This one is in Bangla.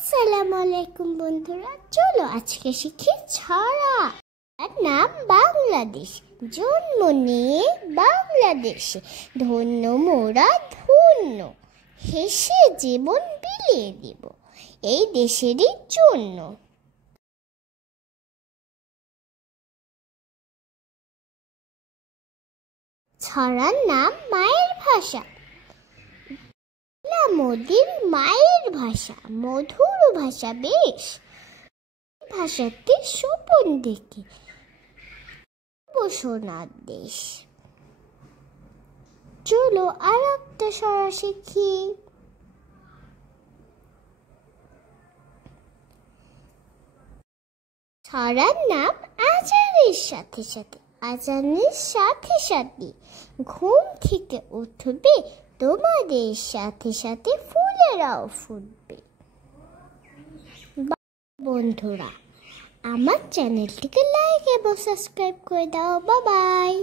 আসসালামু আলাইকুম বন্ধুরা, চলো আজকে শিখি ছড়া। তার নাম বাংলাদেশ। জন্ম নিয়ে বাংলাদেশে, ধন্য মোরা ধন্য, হেসে জীবন বিলিয়ে দিব এই দেশেরই জন্য। ছড়ার নাম মায়ের ভাষা। মোদের মায়ের ভাষা, মধুর ভাষা বেশ, ভাষাতে স্বপন দেখে সোনার দেশ। চলো আর একটা ছড়া শিখি। ছড়ার নাম আজানের সাথে সাথে। আজানের সাথে সাথে ঘুম থেকে উঠবে, তোমাদের সাথে সাথে ফুলেরাও ফুটবে। বন্ধুরা, আমার চ্যানেলটিকে লাইক এবং সাবস্ক্রাইব করে দাও। Bye bye.